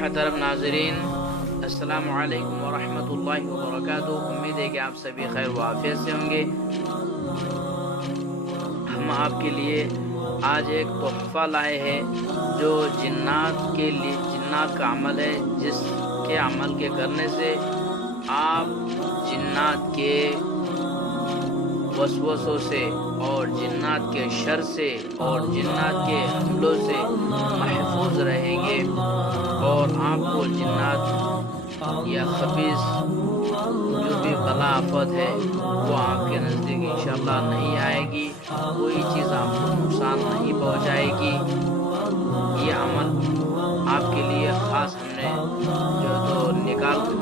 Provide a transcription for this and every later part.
محترم ناظرین، السلام علیکم ورحمۃ اللہ وبرکاتہ۔ امید ہے کہ آپ سبھی خیر و عافیت سے ہوں گے۔ ہم آپ کے لیے آج ایک تحفہ لائے ہیں جو جنات کا عمل ہے، جس کے عمل کے کرنے سے آپ جنات کے وسوسوں سے اور جنات کے شر سے اور جنات کے حملوں سے محفوظ رہیں گے، اور آپ کو جنات یا خبیث جو بھی بلا آفت ہے وہ آپ کے نزدیک انشاءاللہ نہیں آئے گی، کوئی چیز آپ کو نقصان نہیں پہنچائے گی۔ یہ عمل آپ کے لیے خاص ہم نے جو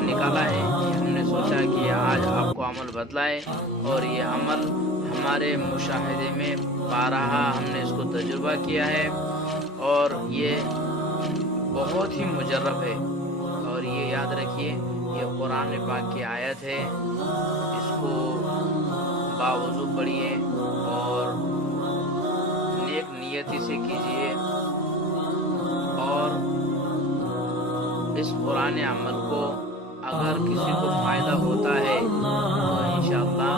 نکالا ہے، ہم نے سوچا کہ آج آپ کو عمل بتلائے، اور یہ عمل ہمارے مشاہدے میں بارہا ہم نے اس کو تجربہ کیا ہے، اور یہ بہت ہی مجرب ہے۔ اور یہ یاد رکھیے، یہ قرآن پاک کی آیت ہے، اس کو باوضو پڑھیے اور نیک نیتی سے کیجیے، اور اس قرآن عمل کو اگر کسی کو فائدہ ہوتا ہے تو انشاءاللہ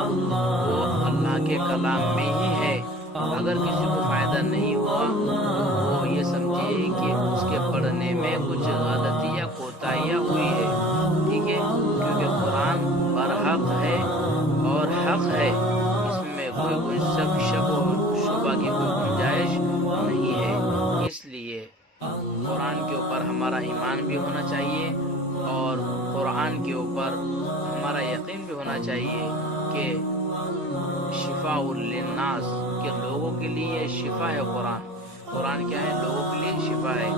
وہ اللہ کے کلام میں ہی ہے، اگر کسی کو فائدہ نہیں ہوا تو وہ یہ سمجھیے کہ اس کے پڑھنے میں کچھ غلطی یا کوتاہیاں ہوئی ہے، ٹھیک ہے، کیونکہ قرآن برحق ہے اور حق ہے، اس میں کوئی شک و شبہ کی کوئی گنجائش نہیں ہے۔ اس لیے قرآن کے اوپر ہمارا ایمان بھی ہونا چاہیے، اور قرآن کے اوپر ہمارا یقین بھی ہونا چاہیے کہ شفاء للناس، کہ لوگوں کے لیے شفا ہے قرآن کیا ہے؟ لوگوں کے لیے شفا ہے۔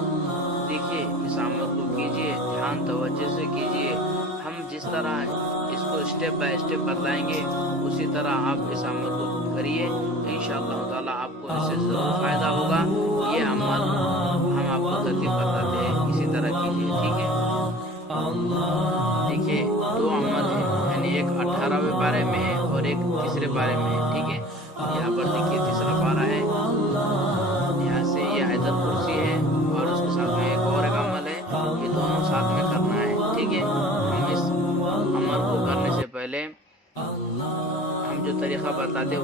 دیکھیے، اس عمل کو کیجیے، دھیان توجہ سے کیجیے۔ ہم جس طرح اس کو اسٹیپ بائی اسٹیپ بتلائیں گے اسی طرح آپ اس عمل کو کریے، انشاءاللہ تعالیٰ آپ کو اس سے ضرور فائدہ ہوگا۔ یہ عمل ہم آپ کو ترتیب بتاتے ہیں، اسی طرح کیجیے، ٹھیک ہے۔ دیکھیے، دو عمل ہیں، یعنی ایک 18ویں پارے میں ہے اور ایک تیسرے پارے میں ہے، ٹھیک ہے۔ یہاں پر دیکھیے تیسرا پارہ ہے، یہاں سے یہ آیت الکرسی ہے اور اس کے ساتھ میں ایک اور ایک عمل ہے، یہ دونوں ساتھ میں کرنا ہے، ٹھیک ہے۔ ہم اس عمل کو کرنے سے پہلے ہم جو طریقہ بتلاتے ہیں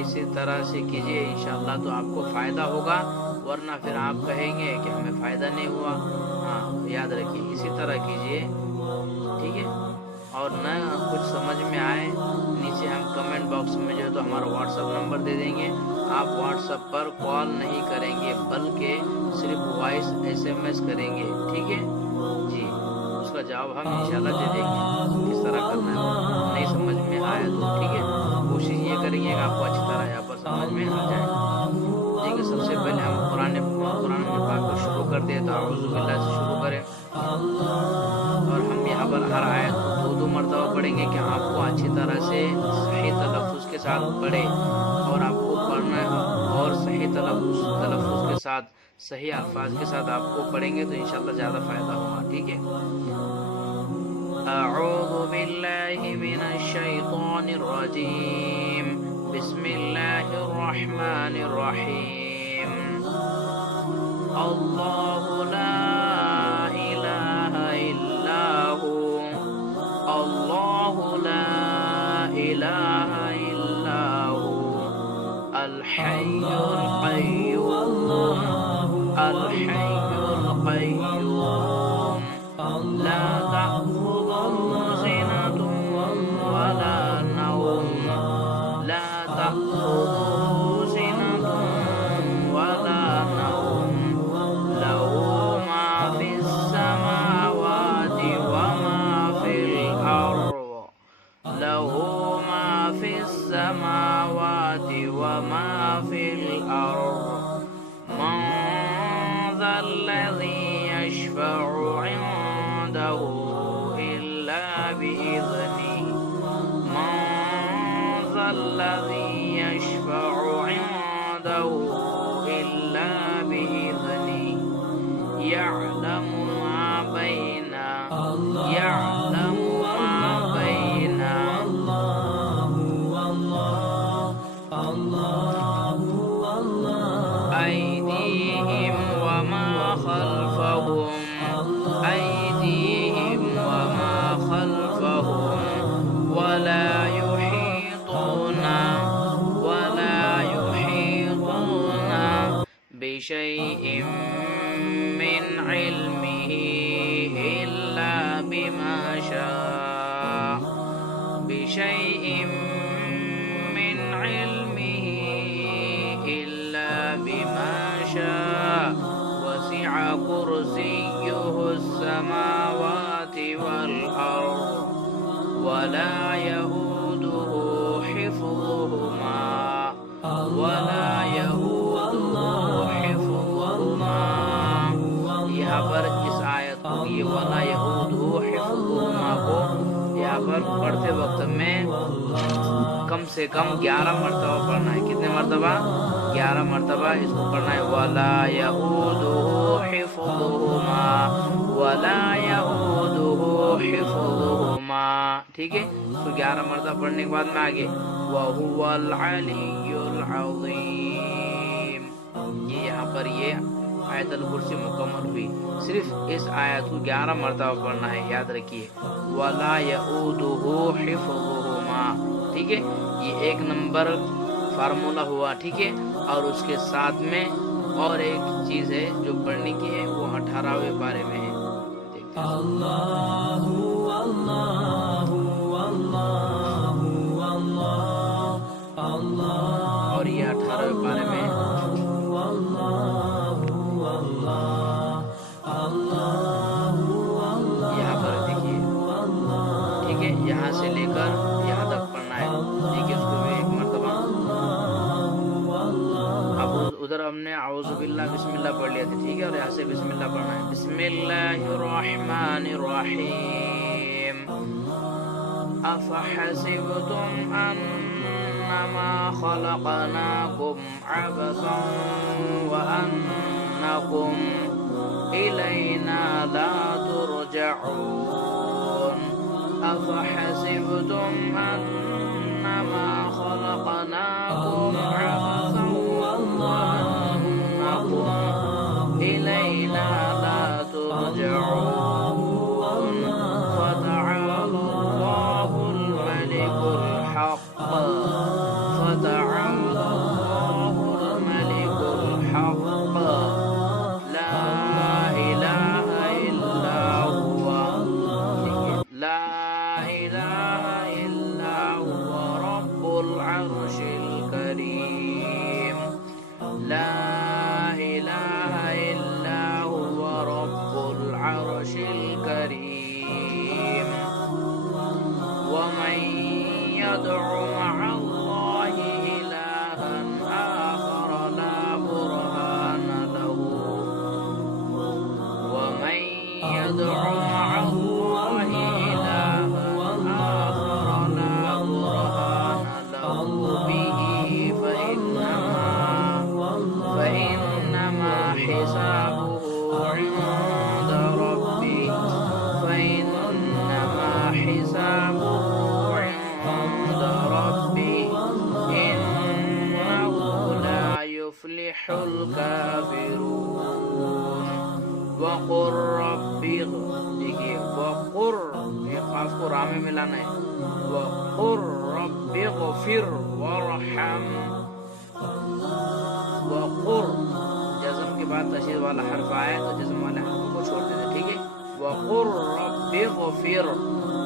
اسی طرح سے کیجیے، انشاءاللہ تو آپ کو فائدہ ہوگا، ورنہ پھر آپ کہیں گے کہ ہمیں فائدہ نہیں ہوا۔ ہاں، یاد رکھیے، اسی طرح کیجیے، ٹھیک ہے۔ اور نہ کچھ سمجھ میں آئے، نیچے ہم کمنٹ باکس میں جو ہے تو ہمارا واٹس ایپ نمبر دے دیں گے، آپ واٹس ایپ پر کال نہیں کریں گے بلکہ صرف وائس SMS کریں گے، ٹھیک ہے جی۔ اس کا جواب ہم انشاءاللہ دے دیں گے کس طرح کرنا ہے، نہیں سمجھ میں آیا تو، ٹھیک ہے۔ کوشش یہ کریں گے کہ آپ کو اچھی طرح یہاں پر سمجھ میں آ جائے، ٹھیک ہے۔ سب سے پہلے ہم قرآن پاک کو شروع کرتے ہیں تو اعوذ باللہ سے شروع کریں، اور ہم یہاں پر ہر آیت کو 2 مرتبہ پڑھیں گے کہ آپ کو اچھی طرح سے صحیح تلفظ کے ساتھ پڑھے، اور آپ کو پڑھنا اور صحیح تلفظ کے ساتھ، صحیح الفاظ کے ساتھ آپ کو پڑھیں گے تو انشاءاللہ زیادہ فائدہ ہوگا، ٹھیک ہے۔ اعوذ باللہ من الشیطان الرجیم، بسم اللہ الرحمن الرحیم۔ اللہ لا الہ الا هو، اللہ لا الہ الا هو، الحی القیوم، الحی القیوم، لا تأخذه سنة ولا نوم، لا تأخذه سنة ولا نوم، له ما في السماوات وما في الأرض، له ما في السماوات وما في الأرض، من ذا الذي يشفع عنده إلا بإذنه، من ذا الذي يشفع عنده إلا بإذنه، يعلم ما بين أيديهم وما خلفهم بشيء من علمه إلا بما شاء بشيء من علمه إلا بما شاء وسع كرسيه السماوات والأرض ولا يؤوده حفظهما ولا يؤوده حفظهما. یہاں پر اس آیت کو یہ ولا يؤوده حفظهما کو یہاں پر پڑھتے وقت میں کم سے کم 11 مرتبہ پڑھنا ہے. کتنے مرتبہ؟ 11 مرتبہ اس کو پڑھنا ہے. ولا يؤوده حفظهما ولا يؤوده حفظهما. ٹھیک ہے، تو 11 مرتبہ پڑھنے کے بعد میں آگے وهو العلی العظیم. یہ یہاں پر یہ آیت الکرسی مکمل ہوئی. صرف اس آیت کو 11 مرتبہ پڑھنا ہے، یاد رکھیے. ولا يؤوده حفظهما. ٹھیک ہے، یہ 1 نمبر فارمولہ ہوا. ٹھیک ہے، اور اس کے ساتھ میں اور ایک چیز ہے جو پڑھنے کی ہے، وہ 18ویں پارے میں ہے. دیکھتے ہیں. اللہ اللہ اللہ اور یہ 18ویں پارے میں یہاں پر دیکھیے. ٹھیک ہے، یہاں سے لے کر یہاں تک پڑھنا ہے. ٹھیک ہے، اس کو بھی 1 مرتبہ. اب ادھر ہم نے اعوذ باللہ بسم اللہ پڑھ لیا تھا. ٹھیک ہے، اور یہاں سے بسم اللہ پڑھنا ہے. بسم اللہ الرحمن الرحیم. افحسبتم انما خلقناکم عبثا وانکم الینا لا ترجعون. افحسبتم انما خلقناکم عبثا وانکم الینا لا ترجعون. فتعالى الله الملك الحق فتعالى الله الملك الحق لا إله إلا هو لا إله إلا هو رب العرش الكريم لا إله إلا هو رب العرش الكريم. ومن يدع مع الله إلها آخر لا برهان له ومن يدع مع الله إلها آخر لا برهان له به فإنما حسابه عند ربه فإنما حسابه عند ربي إنه لا يفلح الكافرون. وقل رب دیکھیے وقر یہ قاف کو را میں ملانا ہے. وقل رب اغفر وارحم. وقر جزم کے بعد تشدید والا حرف آئے تو جزم والے حرف کو چھوڑ دیتے. ٹھیک ہے، وقل رب اغفر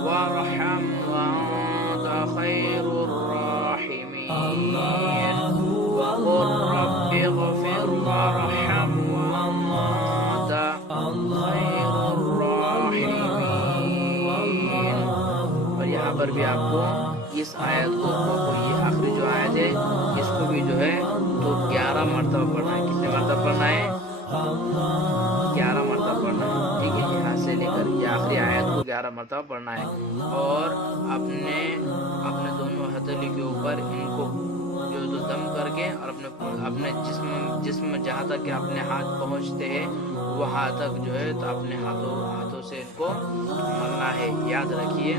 وارحم وانت خیر الراحمین. وقل رب اغفر وارحم وانت خیر الراحمین. اور یہاں پر بھی آپ کو اس آیت کو یہ آخری جو آیت ہے اس کو بھی جو ہے تو 11 مرتبہ پڑھنا ہے. کتنے مرتبہ پڑھنا ہے؟ 11 مرتبہ پڑھنا ہے. ٹھیک ہے، یہاں سے لے کر یہ آخری آیت کو 11 مرتبہ پڑھنا ہے. اور اپنے دونوں ہتھیلی کے اوپر ان کو جو دم کر کے اور اپنے جسم جہاں تک کہ اپنے ہاتھ پہنچتے ہیں وہاں تک جو ہے تو اپنے ہاتھوں سے ان کو ملنا ہے. یاد رکھیے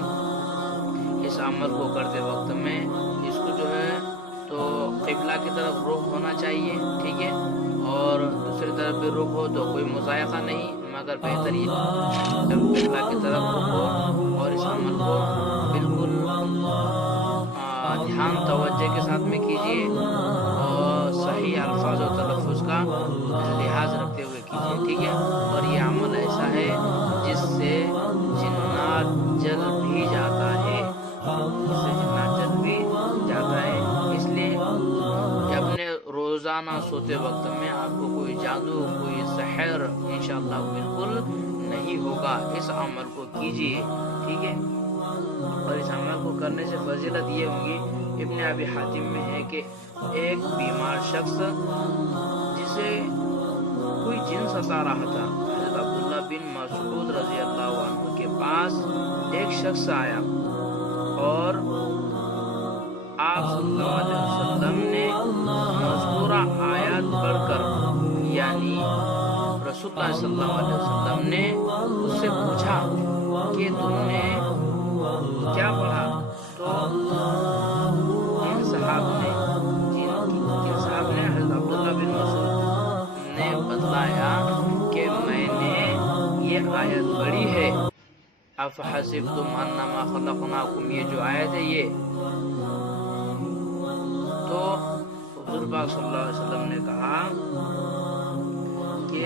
اس عمل کو کرتے وقت میں اس کو جو ہے تو قبلہ کی طرف رخ ہونا چاہیے. ٹھیک ہے، اور دوسری طرف بھی رخ ہو تو کوئی مذائقہ نہیں، مگر بہتر یہ قبلہ کی طرف رخ ہو. اور اس عمل کو بالکل دھیان توجہ کے ساتھ میں کیجیے اور صحیح الفاظ و تلفظ کا لحاظ رکھتے ہوئے کیجیے، ٹھیک ہے؟ اور یہ عمل ایسا ہے جس سے جنات جل بھی جاتا ہے، اس لیے اپنے روزانہ سوتے وقت میں آپ کو کوئی جادو، کوئی سحر انشاءاللہ بالکل نہیں ہوگا۔ اس عمل کو کیجیے، ٹھیک ہے؟ اور اس عمل کو کرنے سے فضیلت یہ ہوگی، ابن ابی حاتم میں ہے کہ ایک بیمار شخص جسے کوئی جن ستا رہا تھا، حضرت عبداللہ بن مسعود رضی اللہ عنہ کے پاس ایک شخص آیا اور آپ صلی اللہ علیہ وسلم نے مذکورہ آیات پڑھ کر، یعنی رسول اللہ صلی اللہ علیہ وسلم نے اس سے پوچھا کہ تم نے کیا پڑھا؟ تو ان صحابہ نے حضرت عبداللہ بن مسعود نے بتلایا کہ میں نے یہ آیت پڑھی ہے، افحسبتم انما خلقناکم، یہ جو آیت ہے یہ۔ تو حضور پاک صلی اللہ علیہ وسلم نے کہا کہ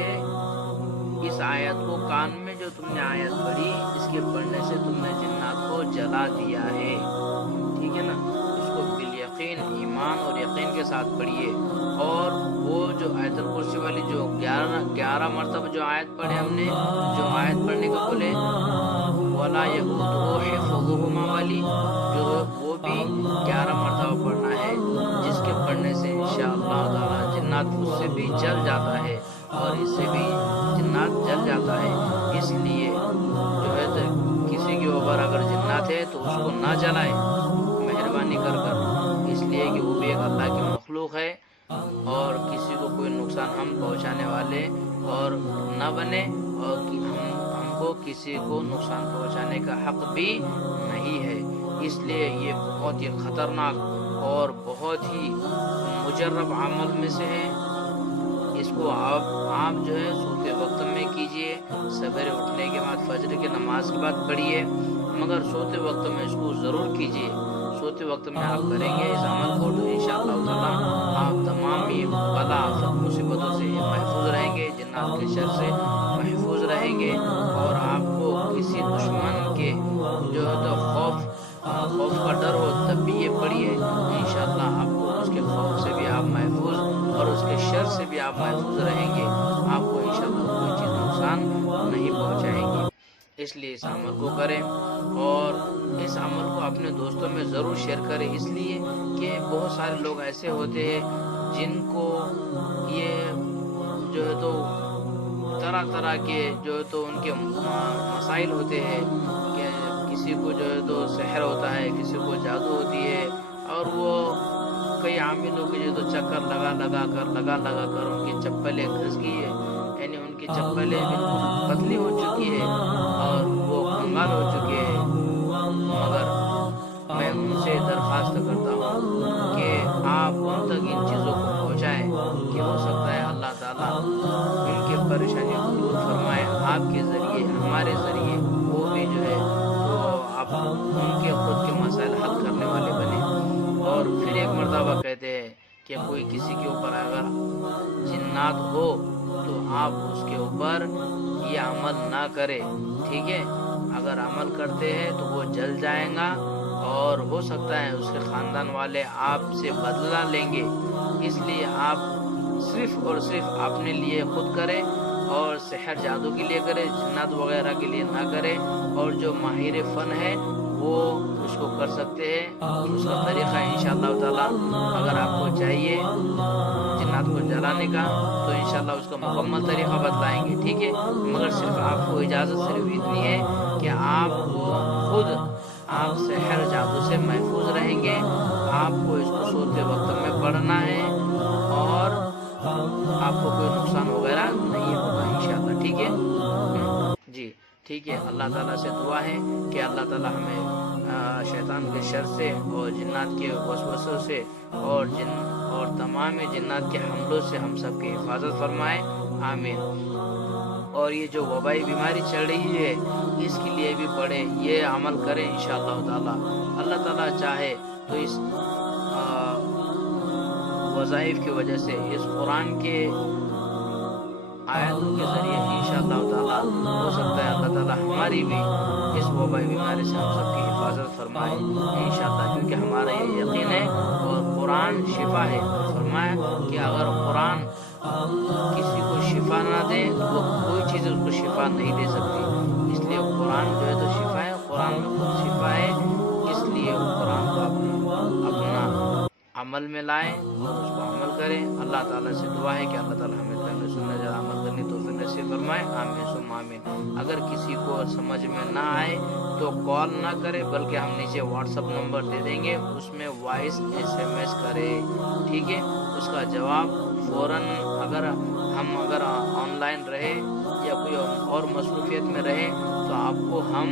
اس آیت کو کان میں جو تم نے آیت پڑھی، اس کے پڑھنے سے تم نے جنات کو جلا دیا ہے، ٹھیک ہے نا؟ اس کو بالیقین، ایمان اور یقین کے ساتھ پڑھیے۔ اور وہ جو آیت الکرسی والی جو 11 مرتبہ جو آیت پڑھے ہم نے، جو آیت پڑھنے کو بولے وَلَا يَئُودُهُ حِفْظُهُمَا والی، جو وہ بھی 11 مرتبہ پڑھنا ہے، جس کے پڑھنے سے انشاءاللہ تعالی جنات اس سے بھی جل جاتا ہے، اور اس سے بھی جنات جل جاتا ہے۔ اس لیے جو ہے تو کسی کے اوپر اگر جنات ہے تو اس کو نہ جلائے مہربانی کر کر، اس لیے کہ وہ بھی ایک اللہ کی مخلوق ہے، اور کسی کو کوئی نقصان ہم پہنچانے والے اور نہ بنے، اور ہم کو کسی کو نقصان پہنچانے کا حق بھی نہیں ہے۔ اس لیے یہ بہت ہی خطرناک اور بہت ہی مجرب عمل میں سے ہے۔ اس کو آپ جو ہے سوتے وقت میں کیجئے، سویرے اٹھنے کے بعد فجر کی نماز کے بعد پڑھیے، مگر سوتے وقت میں اس کو ضرور کیجئے۔ سوتے وقت میں آپ کریں گے اس عمل کو تو انشاءاللہ تعالی آپ تمام یہ بلا آفت مصیبتوں سے محفوظ رہیں گے، جنات کے شر سے محفوظ رہیں گے، اور آپ کو کسی دشمن کے جو ہے تو خوف کا ڈر ہو تب بھی یہ پڑھیے، انشاءاللہ آپ کو اس کے خوف سے بھی آپ محفوظ اور اس کے شر سے بھی آپ محفوظ رہیں گے، آپ کو انشاءاللہ کوئی چیز نقصان نہیں پہنچائے گی۔ اس لیے اس عمل کو کریں، اور اس عمل کو اپنے دوستوں میں ضرور شیئر کریں، اس لیے کہ بہت سارے لوگ ایسے ہوتے ہیں جن کو یہ جو ہے تو طرح طرح کے جو ہے تو ان کے مسائل ہوتے ہیں، کہ کسی کو جو ہے تو سحر ہوتا ہے، کسی کو جادو ہوتی ہے، اور وہ کئی عاملوں کے جو تو چکر لگا کر ان کی چپلیں گھس گئی ہے، یعنی ان کی چپلیں بالکل پتلی ہو چکی ہے اور وہ کنگال ہو چکے ہیں۔ مگر میں ان سے درخواست کرتا ہوں کہ آپ ان تک ان چیزوں کو پہنچائیں، کہ ہو سکتا ہے اللہ تعالیٰ ان کے پریشانی کو دور فرمائے آپ کے ذریعے، ہمارے ذریعے، وہ بھی جو ہے تو آپ ان کے خود کے مسائل حل کرنے والے بنے۔ اور پھر ایک مرتبہ کہتے ہیں کہ کوئی کسی کے اوپر اگر جنات ہو تو آپ اس کے اوپر یہ عمل نہ کرے، ٹھیک ہے؟ اگر عمل کرتے ہیں تو وہ جل جائیں گا، اور ہو سکتا ہے اس کے خاندان والے آپ سے بدلہ لیں گے۔ اس لیے آپ صرف اور صرف اپنے لیے خود کریں، اور سحر جادو کے لیے کریں، جنات وغیرہ کے لیے نہ کریں۔ اور جو ماہر فن ہے وہ اس کو کر سکتے ہیں، اس کا طریقہ انشاءاللہ تعالی اگر آپ کو چاہیے جنات کو جلانے کا تو انشاءاللہ اس کا مکمل طریقہ بتلائیں گے، ٹھیک ہے؟ مگر صرف آپ کو اجازت صرف اتنی ہے کہ آپ خود آپ سحر جادو سے محفوظ رہیں گے، آپ کو اس کو سوتے وقت میں پڑھنا ہے، اور آپ کو کوئی نقصان وغیرہ نہیں ہوگا انشاءاللہ، ٹھیک ہے؟ جی ٹھیک ہے۔ اللہ تعالیٰ سے دعا ہے کہ اللہ تعالیٰ ہمیں شیطان کے شر سے اور جنات کے وسوسوں سے اور تمام جنات کے حملوں سے ہم سب کی حفاظت فرمائے، آمین۔ اور یہ جو وبائی بیماری چل رہی ہے اس کے لیے بھی پڑھیں، یہ عمل کریں انشاءاللہ تعالیٰ۔ اللہ تعالیٰ چاہے تو اس وظائف کی وجہ سے اس قرآن کے آیتوں کے ذریعے انشاءاللہ تعالی ہو سکتا ہے اللہ تعالی ہماری بھی اس وبائی بیماری سے ہم سب کی حفاظت فرمائے انشاءاللہ، کیونکہ ہمارا یہ یقین ہے اور قرآن شفا ہے۔ فرمایا کہ اگر قرآن کسی کو شفا نہ دے تو کوئی چیز اس کو شفا نہیں دے سکتی، اس لیے قرآن جو ہے تو شفا ہے، قرآن میں خود شفا ہے، اس لیے قرآن کو اپنا عمل میں لائیں اور اس کو عمل کریں۔ اللہ تعالیٰ سے دعا ہے کہ اللہ تعالیٰ ہمیں کلمہ سننا جا عمل کرنے توفیق نصیب فرمائے، آمین ثم آمین۔ اگر کسی کو سمجھ میں نہ آئے تو کال نہ کرے، بلکہ ہم نیچے واٹس ایپ نمبر دے دیں گے، اس میں وائس SMS کرے، ٹھیک ہے؟ اس کا جواب فوراً، اگر آن لائن رہے یا کوئی اور مصروفیت میں رہے تو آپ کو ہم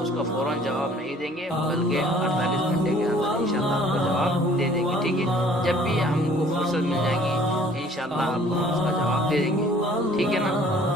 اس کا فوراً جواب نہیں دیں گے، بلکہ 48 گھنٹے کے اندر انشاءاللہ آپ کو جواب دے دیں گے، ٹھیک ہے؟ جب بھی ہم کو فرصت مل جائے گی انشاءاللہ آپ کو ہم اس کا جواب دے دیں گے، ٹھیک ہے نا؟